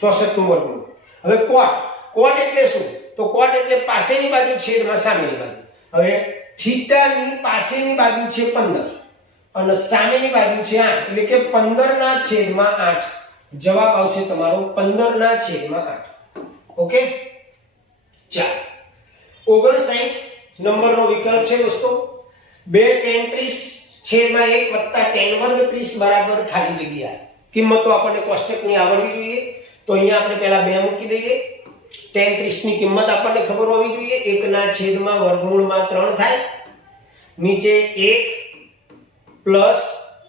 64 નું વર્ગમૂળ. હવે cot એટલે શું? તો cot એટલે પાસેની બાજુ છેદમાં સામેની બાજુ. હવે થીટાની પાસેની બાજુ છે 15 અને સામેની બાજુ છે 8 એટલે કે 15/8. જવાબ આવશે તમારો 15/8. ઓકે. ચાલો 59 નંબરનો વિકલ્પ છે દોસ્તો. 2tan30/1 + tan વર્ગ 30 બરાબર ખાલી જગ્યા. કિંમતો આપણને કોષ્ટકની આવડવી જોઈએ. તો અહીંયા આપણે પહેલા 2 મૂકી દઈએ. tan 30 ની કિંમત આપણને ખબર હોવી જોઈએ. 1/√3 થાય. નીચે 1 પ્લસ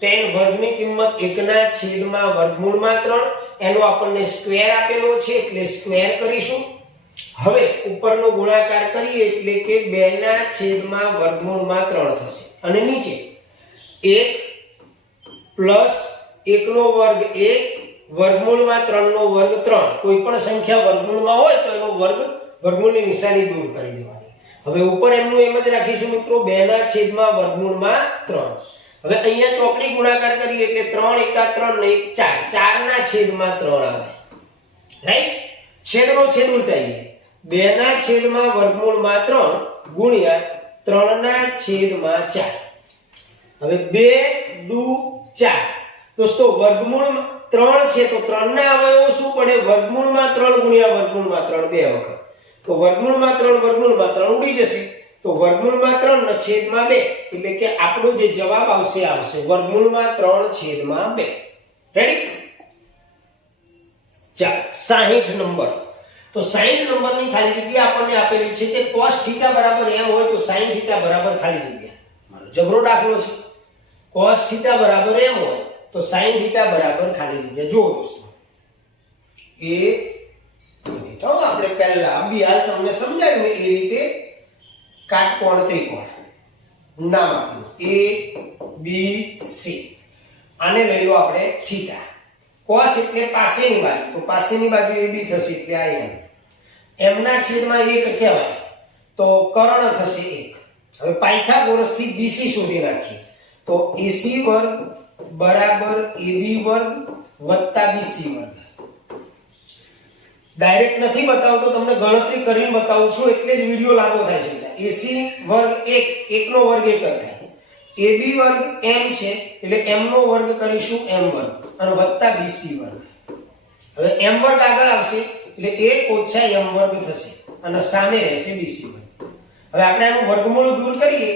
tan વર્ગની કિંમત 1/√3 એનો આપણને સ્ક્વેર આપેલો છે એટલે સ્ક્વેર કરીશું. હવે ઉપરનો ગુણાકાર કરીએ એટલે કે 2/√3 થશે અને નીચે 1 પ્લસ 1 નો વર્ગ 1 √3 નો વર્ગ 3. કોઈ પણ સંખ્યા વર્ગમૂળમાં હોય તો એનો વર્ગમૂળની નિશાની દૂર કરી દેવાની. હવે ઉપર એમનું એમ જ રાખીશું મિત્રો 2/√3. હવે અહીંયા ચોકડી ગુણાકાર કરીએ એટલે 3 × 3 ને 1 4 4/3 આવે. રાઈટ. છેદનો છેદ ઉલટાઈએ 2/√3 ગુણ્યા 3/4. હવે 2 દુ 4. દોસ્તો વર્ગમૂળ 3 છે તો 3 ના અવયવો શું પડે? √3 ગુણ્યા √3 બે વખત. તો √3 ઉડી જશે. તો √3 ને છેદમાં 2 એટલે કે આપણો જે જવાબ આવશે √3/2. રેડી. ચાલો 60 નંબર. તો 60 નંબરની ખાલી જગ્યા આપણને આપેલી છે કે cos θ બરાબર m હોય તો sin θ બરાબર ખાલી જગ્યા. મારો જબરો દાખલો છે. cos θ બરાબર m હોય તો sin θ બરાબર ખાલી જગ્યા. જો દોસ્તો એ મિનિટ આપણે પહેલા અભ્યાસ તમને સમજાવ્યું એ રીતે કાટકોણ ત્રિકોણ નામ આપ્યું A B C. આને લઈ લો આપણે થીટા. cos એટલે પાસેની બાજુ, તો પાસેની બાજુ AB થશે એટલે આ m ના છેદમાં 1 કહેવાય તો કર્ણ થશે 1. હવે પાયથાગોરસ થી BC શોધી નાખીએ તો AC વર્ગ બરાબર AB વર્ગ વત્તા BC વર્ગ. ડાયરેક્ટ નથી બતાવતો, તમને ગણતરી કરીને બતાવું છું એટલે જ વિડિયો લાંબો થાય છે. AC વર્ગ 1 1 નો વર્ગ 1 થાય. AB વર્ગ m છે એટલે m નો વર્ગ કરીશું m વર્ગ અને વત્તા BC વર્ગ. હવે m વર્ગ આગળ આવશે એટલે 1 ઓછા m વર્ગ થશે અને સામે રહેશે BC વર્ગ. હવે આપણે આનું વર્ગમૂળ દૂર કરીએ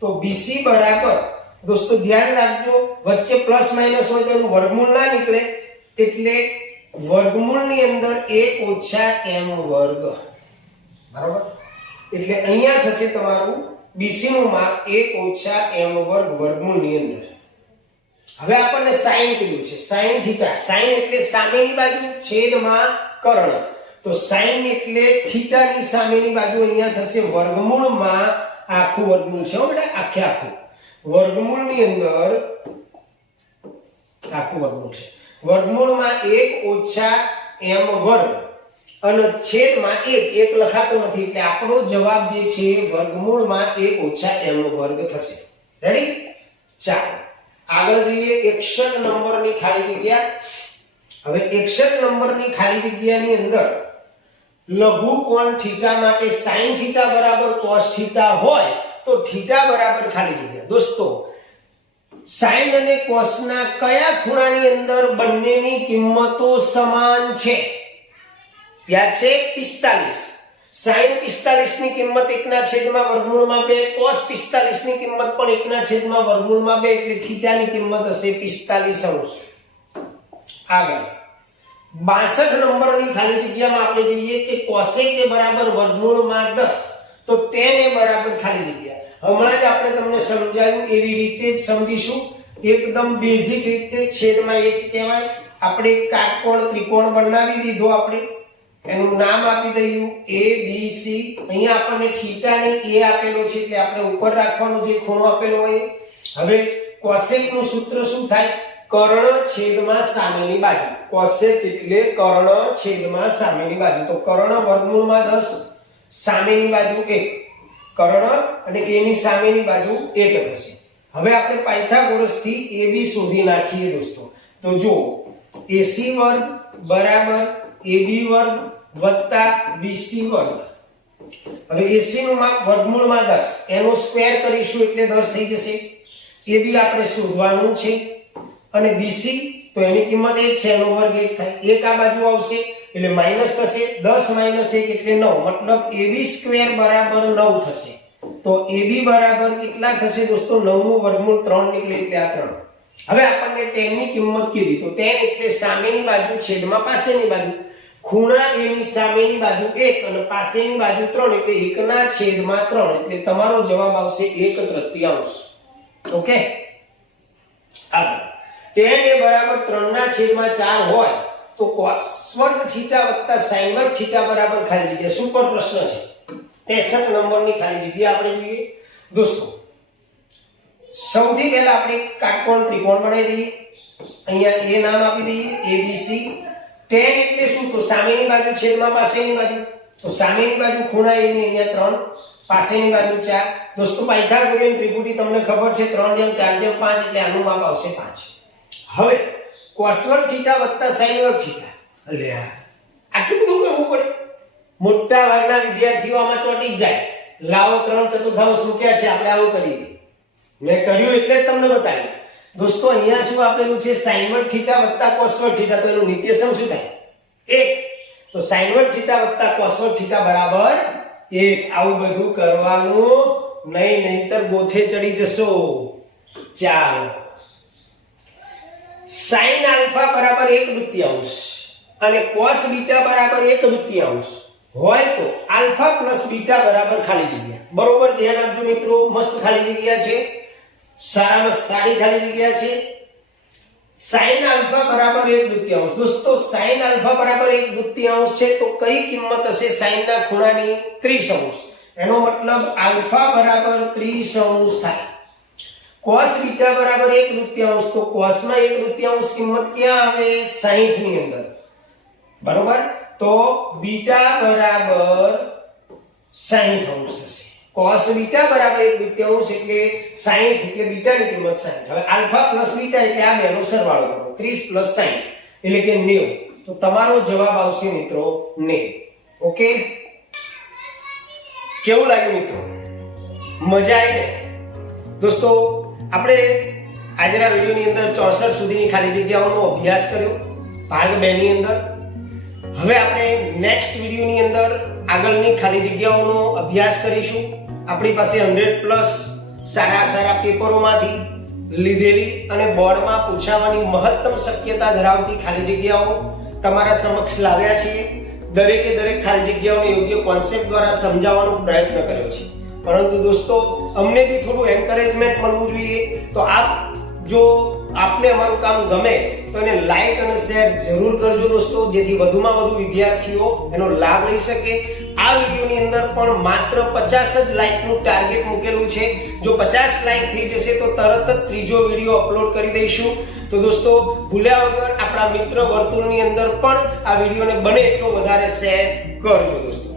તો BC બરાબર, દોસ્તો ધ્યાન રાખજો વચ્ચે પ્લસ માઈનસ હોય તો એનું વર્ગમૂળ ના નીકળે, એટલે વર્ગમૂળની અંદર 1 ઓછા m વર્ગ. બરાબર, એટલે અહીંયા થશે તમારું BC નું માપ 1 ઓછા m વર્ગ વર્ગમૂળની અંદર. હવે આપણને sin કીધું છે, sin θ. sin એટલે સામેની બાજુ છેદમાં કર્ણ, તો sin એટલે θ ની સામેની બાજુ અહીંયા થશે વર્ગમૂળમાં આખું વર્ગમૂળ છે હો બેટા, આખે આખું વર્ગમૂળની અંદર આખું વર્ગમૂળ છે. વર્ગમૂળમાં 1 ઓછા m વર્ગ અને છેદમાં 1 લખાતો નથી એટલે આપણો જવાબ જે છે વર્ગમૂળમાં 1 ઓછા m વર્ગ થશે. રેડી? ચાલો આગળ જઈએ 61 નંબરની ખાલી જગ્યા. હવે 61 નંબરની ખાલી જગ્યાની અંદર લઘુકોણ થીટા માટે sin θ બરાબર cos θ હોય તો θ બરાબર ખાલી જગ્યા. દોસ્તો sin અને cos ના કયા ખૂણાની અંદર બંનેની કિંમતો સમાન છે? યાદ છે? 45. sin 45 ની કિંમત 1 ના છેદમાં વર્ગમૂળમાં 2, cos 45 ની કિંમત પણ 1 ના છેદમાં વર્ગમૂળમાં 2 એટલે θ ની કિંમત હશે 45°. આગળ 62 નંબરની ખાલી જગ્યામાં આપણે જઈએ કે cosec એ બરાબર વર્ગમૂળમાં 10 તો tan એ બરાબર ખાલી જગ્યા. હમણાં જ આપણે તમને સમજાવ્યું એવી રીતે જ સમજીશું, એકદમ બેઝિક રીતે. છેદમાં 1 કહેવાય. આપણે કાટકોણ ત્રિકોણ બનાવી દીધો, આપણે એનું નામ આપી દઈએ ABC. અહીંયા આપણને થીટા ને a આપેલો છે એટલે આપણે ઉપર રાખવાનો જે ખૂણો આપેલો હોય. હવે cosec નું સૂત્ર શું થાય? કર્ણ છેદમાં સામેની બાજુ. cosec એટલે કર્ણ છેદમાં સામેની બાજુ, તો કર્ણ વર્ગમૂળમાં 10, સામેની બાજુ 1, કર્ણ અને a ની સામેની બાજુ 1 થશે. હવે આપણે પાયથાગોરસ થી AB શોધી નાખીએ દોસ્તો. તો જો AC વર્ગ બરાબર AB વર્ગ વત્તા BC વર્ગ. હવે AC નું માપ વર્ગમૂળમાં 10, એનો સ્ક્વેર કરીશું એટલે 10 થઈ જશે. AB આપણે શોધવાનું છે અને BC તો એની કિંમત 1 છે, એનો વર્ગ 1 થાય. 1 આ બાજુ આવશે એટલે માઈનસ થશે, 10 માઈનસ 1 એટલે 9, મતલબ AB સ્ક્વેર બરાબર 9 થશે. તો AB બરાબર કેટલા થશે દોસ્તો? 9 નું વર્ગમૂળ 3 નીકળે એટલે આ 3. હવે આપણને tan ની કિંમત કીધી, તો tan એટલે સામેની બાજુ છેદમાં પાસેની બાજુ. ખૂણા a ની સામેની બાજુ 1 અને પાસેની બાજુ 3 એટલે 1 ના છેદમાં 3 એટલે તમારો જવાબ આવશે 1/3. ઓકે? આગળ tan એ બરાબર 3 ના છેદમાં 4 હોય તો cos વર્ગ θ વત્તા sin વર્ગ θ બરાબર ખાલી જગ્યા. સુપર પ્રશ્ન છે. 63 નંબરની ખાલી જગ્યા આપણે જોઈએ દોસ્તો. સૌથી પહેલા આપણે કાટકોણ ત્રિકોણ બનાવી દઈએ. અહીંયા a નામ આપી દઈએ ABC. tan એટલે શું? તો સામેની બાજુ છેદમાં પાસેની બાજુ, તો સામેની બાજુ ખૂણા a ની અહીંયા 3, પાસેની બાજુ 4. દોસ્તો પાયથાગોરિયન ત્રિપુટી તમને ખબર છે 3/4/5 એટલે આનું માપ આવશે 5. હવે cos વર્ગ θ વત્તા sin વર્ગ θ. એટલે આટલું બધું કરવું પડે? મોટા ભાગના વિદ્યાર્થીઓ આમાં ચોંટી જ જાય. લાવો 3/4 મૂક્યા છે, આપણે આવું કરીએ. મેં કર્યું એટલે જ તમને બતાવ્યું. દોસ્તો અહીંયા શું આપેલું છે? sin વર્ગ θ વત્તા cos વર્ગ θ. તો એનું નિત્યસમ શું થાય? 1. તો sin વર્ગ θ વત્તા cos વર્ગ θ બરાબર 1. આવું બધું કરવાનું નહીં, નહીતર ગોથે ચડી જશો. ચાલો sin આલ્ફા બરાબર 1/2. અને cos બીટા બરાબર 1/2 હોય તો આલ્ફા પ્લસ બીટા બરાબર ખાલી જગ્યા. બરોબર, ધ્યાન આપજો મિત્રો. મસ્ત ખાલી જગ્યા છે, સારામાં સારી ખાલી જગ્યા છે. sin આલ્ફા બરાબર 1/2. દોસ્તો sin આલ્ફા બરાબર 1/2 છે તો કઈ કિંમત હશે sin ના ખૂણાની? 30°. એનો મતલબ આલ્ફા બરાબર 30° થાય. cos બીટા બરાબર 1/2 તો cos માં 1/2 કિંમત ક્યાં આવે? 60 ની અંદર. બરોબર, તો બીટા બરાબર 60° થશે. cos બીટા બરાબર 1/2 એટલે 60 એટલે બીટાની કિંમત 60. હવે આલ્ફા પ્લસ બીટા એટલે આ બેનો સરવાળો કરો. 30 + 60 એટલે કે 90. તો તમારો જવાબ આવશે મિત્રો 90. ઓકે, કેવું લાગ્યું મિત્રો? મજા આવી ને? દોસ્તો આપણે આજના વિડિયોની અંદર 64 સુધીની ખાલી જગ્યાઓનો અભ્યાસ કર્યો ભાગ 2 ની અંદર. હવે આપણે નેક્સ્ટ વિડિયોની અંદર આગળની ખાલી જગ્યાઓનો અભ્યાસ કરીશું. આપણી પાસે 100+ સારા પેપરોમાંથી લીધેલી અને બોર્ડમાં પૂછાવાની મહત્તમ શક્યતા ધરાવતી ખાલી જગ્યાઓ તમારા સમક્ષ લાવ્યા છીએ. દરેકે દરેક ખાલી જગ્યાઓને યોગ્ય કોન્સેપ્ટ દ્વારા સમજાવવાનો પ્રયત્ન કર્યો છે. પરંતુ દોસ્તો અમને બી થોડું એન્કરેજમેન્ટ મળવું જોઈએ. તો આપ જો આપને અમારું કામ ગમે તો એને લાઈક અને શેર જરૂર કરજો દોસ્તો, જેથી વધુમાં વધુ વિદ્યાર્થીઓ એનો લાભ લઈ શકે. આ વિડિયોની અંદર પણ માત્ર 50 જ લાઈકનું ટાર્ગેટ મૂકેલું છે. જો 50 લાઈક થઈ જશે તો તરત જ ત્રીજો વિડિયો અપલોડ કરી દઈશું. તો દોસ્તો ભૂલ્યા વગર આપણા મિત્ર વર્તુળની અંદર પણ આ વિડિયોને બને એટલો વધારે શેર કરજો દોસ્તો.